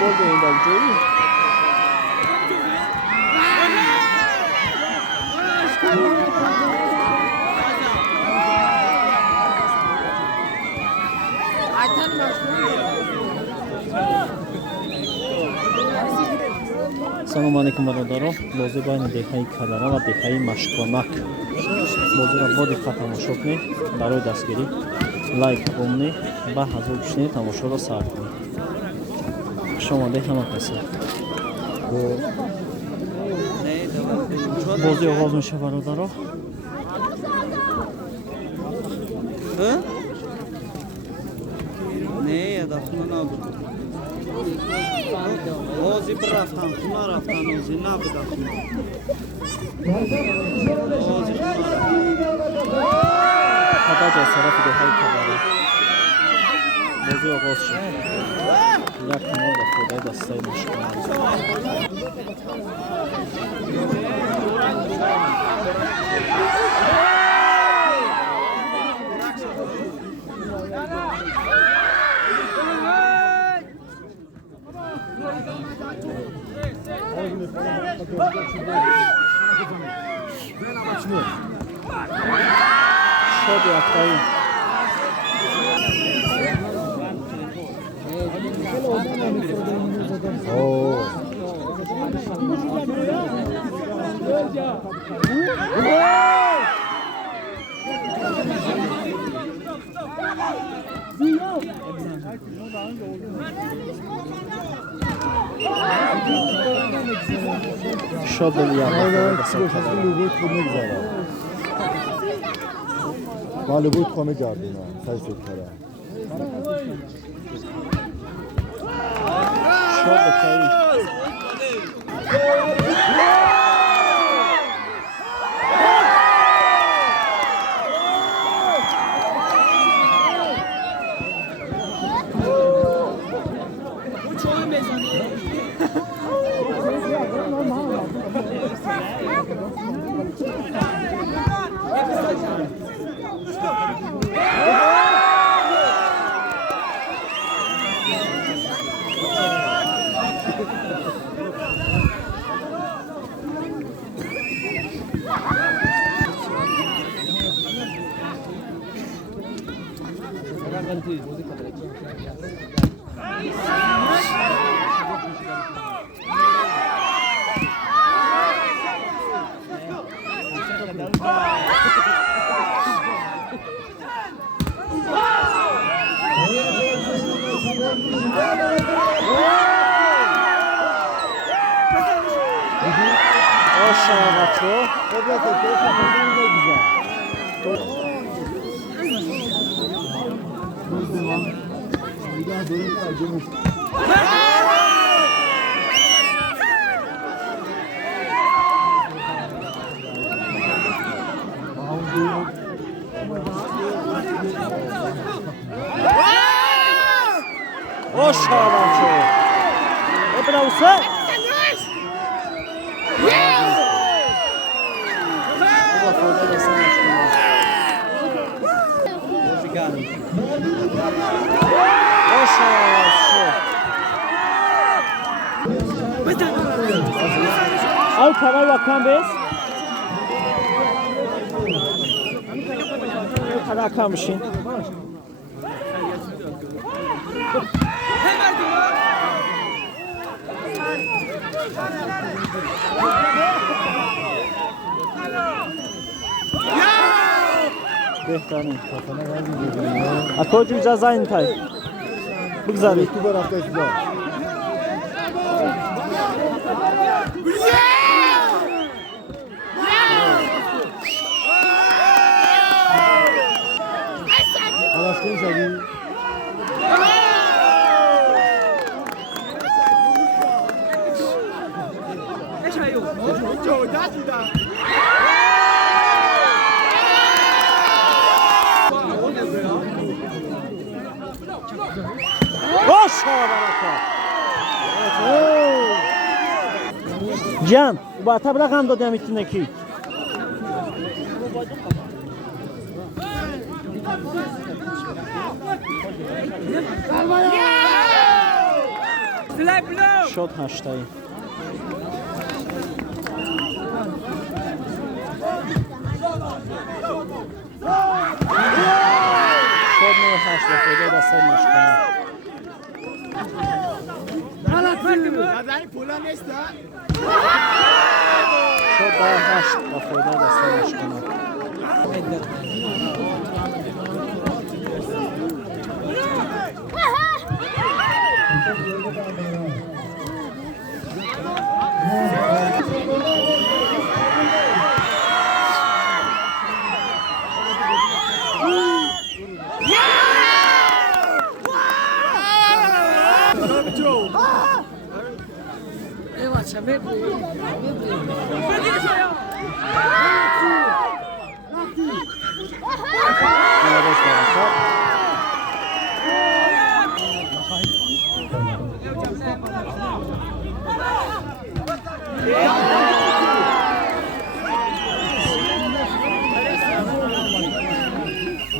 گل به این بالجویی салому алейкум бародаро бозӣ байни деҳаи кадара ва деҳаи машконак бозиро бо диққат тамошо кунед барои дастгирӣ лайк бомонед ба ҳазор бишнед тамошоро сар кунед хушомадед ҳама касе бозӣ оғоз мешавад бародаро не да хуна набуд бозӣ бирафтан хуна рафтан ози набуда хуна бозӣ хуна ҳадаҷ аз тарафи деҳаи кадара бозӣ оғоз шуд як тимон ба фоидаи дастаи машконак شد یافتایی شد بله بود خانه گردونه سعی سید کرده شد بکایی Al karar bakan bez. Karar kalmışın. بهترین اکوجو اجازه این تای بگذارید تو برافته اشباه Alaşkın şabi جان با تا رقم دادم میتونه کی شد هشتایی شد 98 به فایده دسته مشکنه شد 8 به فایده دسته مشکنه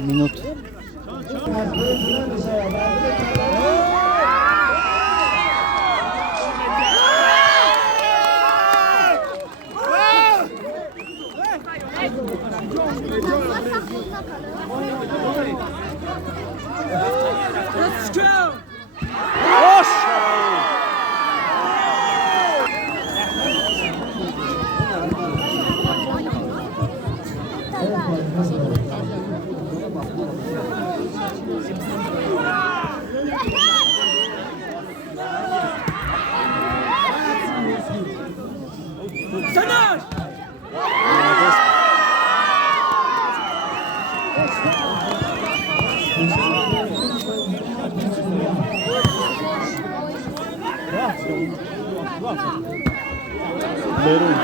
minut برون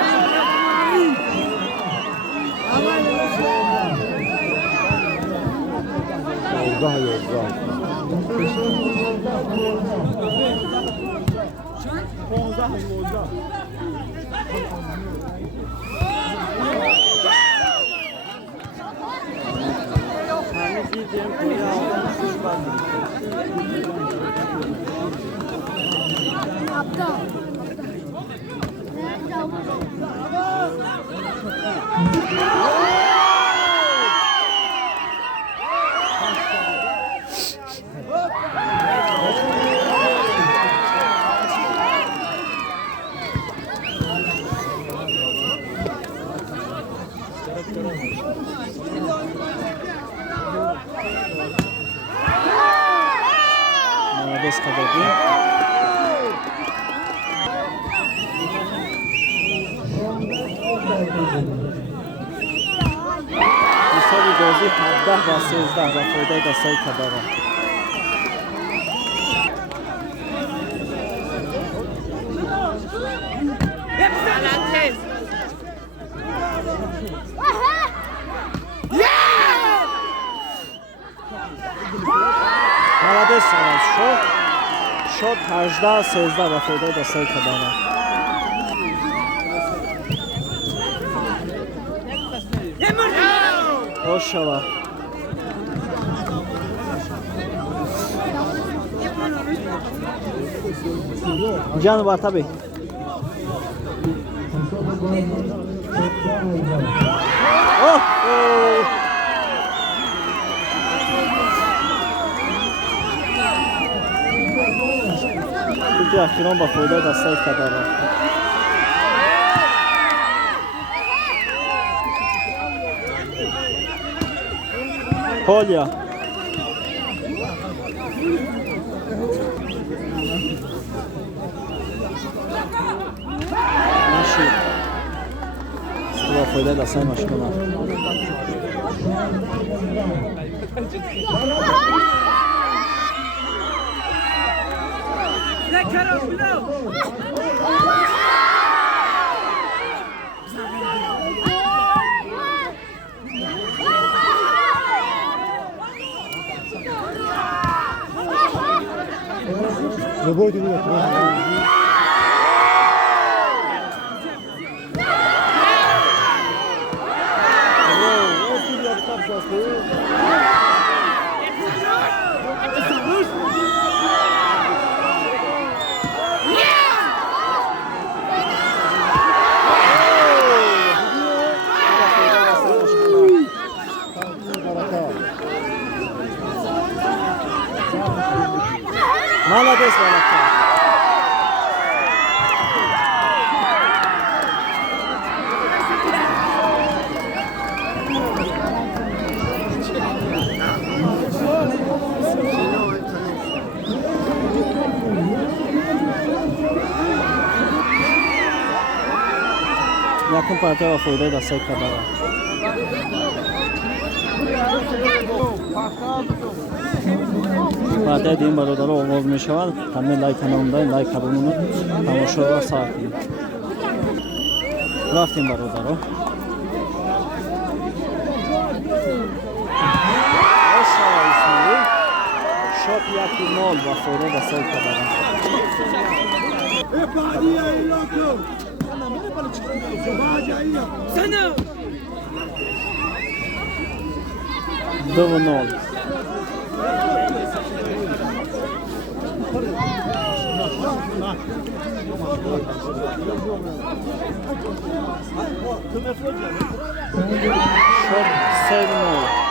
молодец кабаби حسابی بازی 17 و 13 و فایده دستای کبابا молодец شد 18 13 و فایده دستای کبابا خوش شد جان برتبی توپی اخیران با فایده دستای کبابا Olha. Наши. Скоро фойда да сай машкона. Не бойте ви. Молодец, Балака. Якын партия ва фоидаи дастаи Кадара. партияи дин бародаро оғоз мешавад. Ҳамин лайка намудаем, лайка бимонад, тамошоро сар кунем. Рафтем бародаро. Шот 1-0 ва фоидаи дастаи Кадара. Dă 9. Shot 7-0.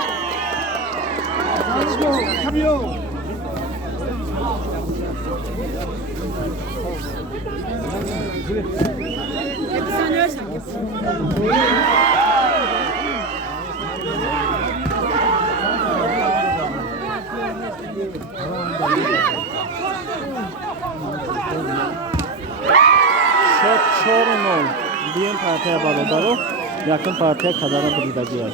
Shot 4-0. Diyen partiya barодаро, yakın partiya Kadara budidagiyay.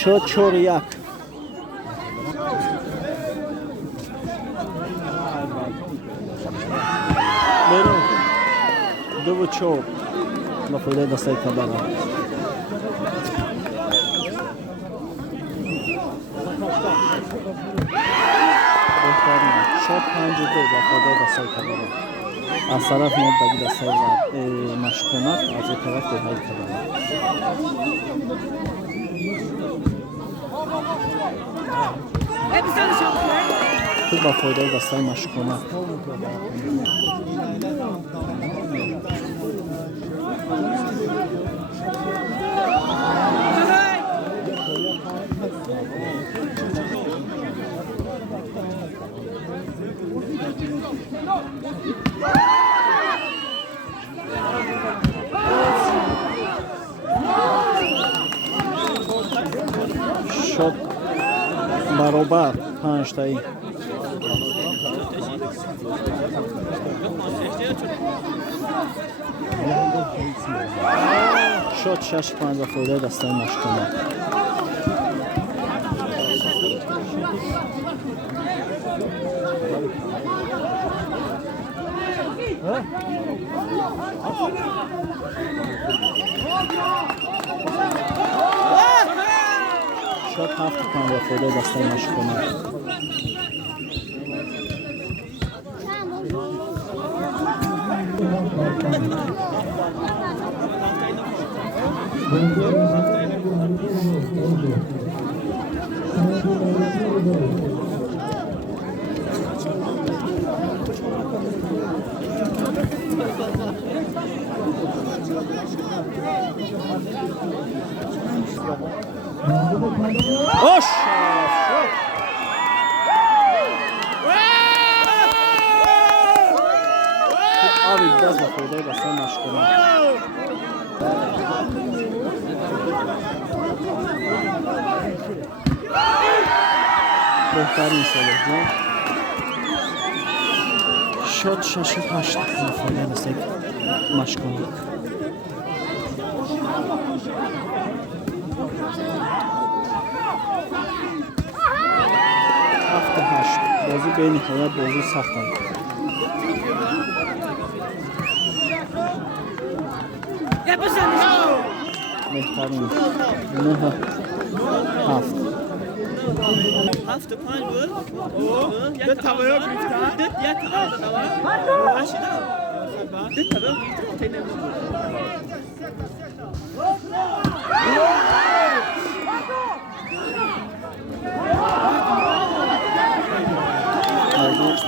Shot 4-1. Берем. 2-4. На фоидаи дастаи Кадара. Shot 5-2 ба фоидаи дастаи Кадара. Аз тараф меояд ба дастаи Машконак, аз он тараф деҳаи Кадара. Ту ба фоидаи дастаи Машконак. Shot баробар 5-таи. Shot 6-5 ба фоидаи дастаи Машконак. Shot 7-5 ба фоидаи дастаи Машконак. Osh! Abi biraz bak orada da sen aşkına. Behtarin söyledi. Shot şaşırt açtı. Fayda da sen aşkına. بازی بین حالت بازی سختن. بهترین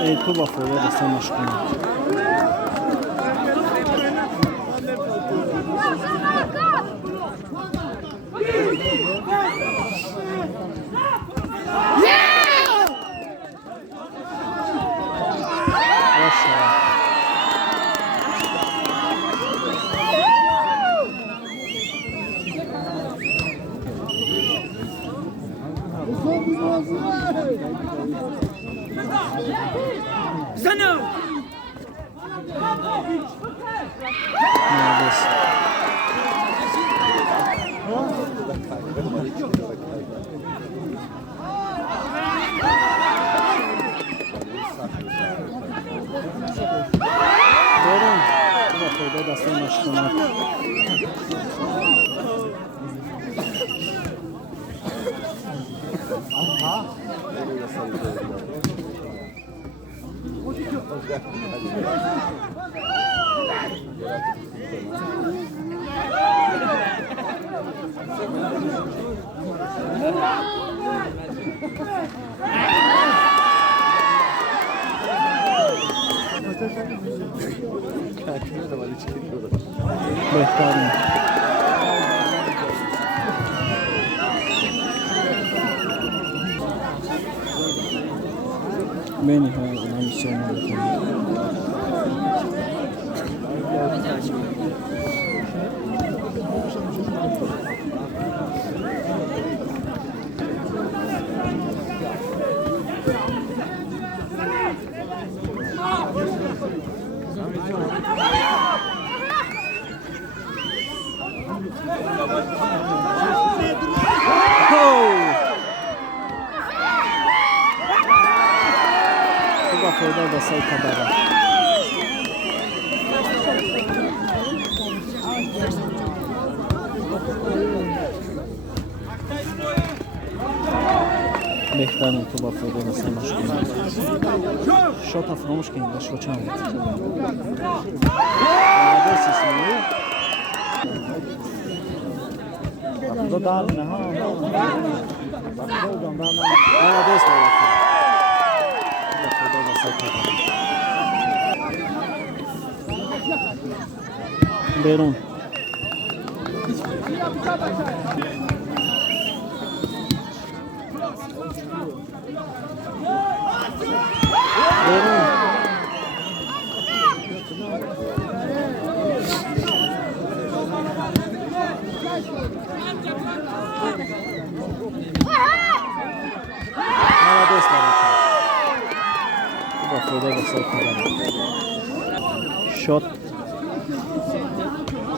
7 تو با فوریه دسته مشکونه. بچه مشکونک بهترین بینی ها همیشه نمیکنی خوبه فایده دستای کبره بهترین تو با فایده دستای مشکونه شوتا فراموش کنید در شو چند درست اسمی دو دال نه ها بیرون شد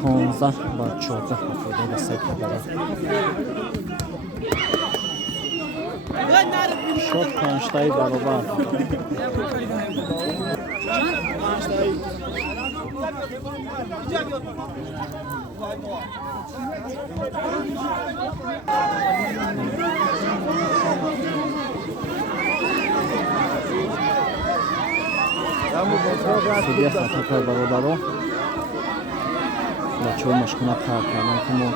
15 با 14 فایده دسته کبره شد 5 تایی برابر судья хатакар бародаро бачаҳо машқона кар карданд ки мо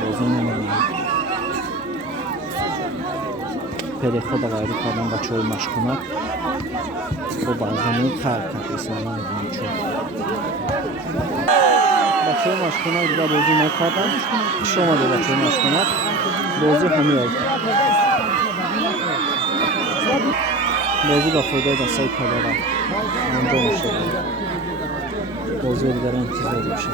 бозӣ намонем перехода вайрӣ карданд бачаҳои машқонак бо барзамин кар кард исламан чо бачаҳои машқонак дига бозӣ накарданд шомаде бачаҳои машқонак бозӣ ҳамияд бозӣ ба фоидаи дастаи кабара анҷом шуда бозии дигара интизор бошед